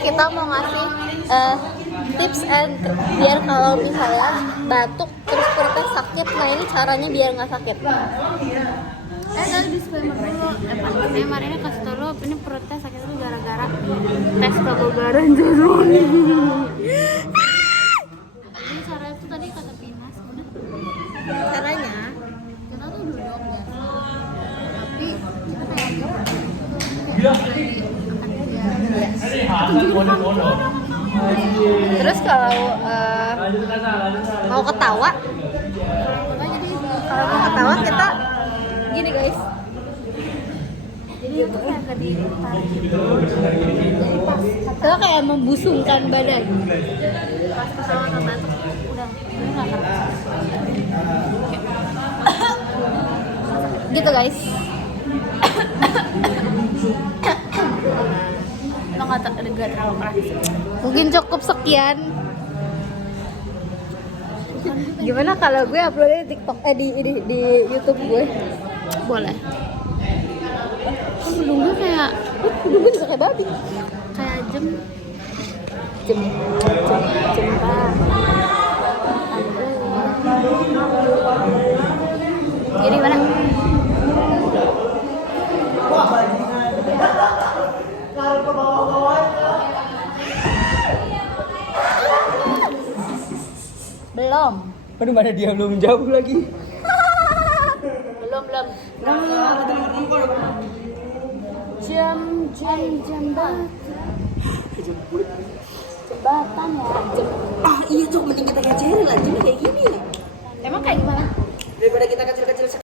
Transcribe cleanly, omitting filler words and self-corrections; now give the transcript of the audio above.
kita mau ngasih tips and biar kalau misalnya batuk terus perutnya sakit, nah ini caranya biar nggak sakit. Tadi disclaimer dulu, disclaimer ini kasih tau lo, ini perutnya sakit itu gara-gara tes kebugaran dulu. Ini caranya tuh tadi kata Pinas, udah. Caranya Kita tuh duduk biasa, tapi kita kayak terus kalau mau ketawa, kalau mau ketawa kita gini guys. jadi itu kayak ke ditarik gitu. Jadi pas Kita kayak membusungkan badan. ketawa ke batuk, udah ini nggak kerasa. Gitu guys. Lo nggak terlalu keras. Mungkin cukup sekian. Gimana kalau gue uploadnya di TikTok di YouTube gue? Boleh. Hidung gue kayak Gue juga kayak babi. jem. Jembah. Jadi mana? Belum. Aduh, mana dia belum jauh lagi. Belum. Jembatan ya. Ah iya tuh, mending kita kayak Cheryl aja kayak gini. Emang kayak gimana? Daripada kita kecil-kecil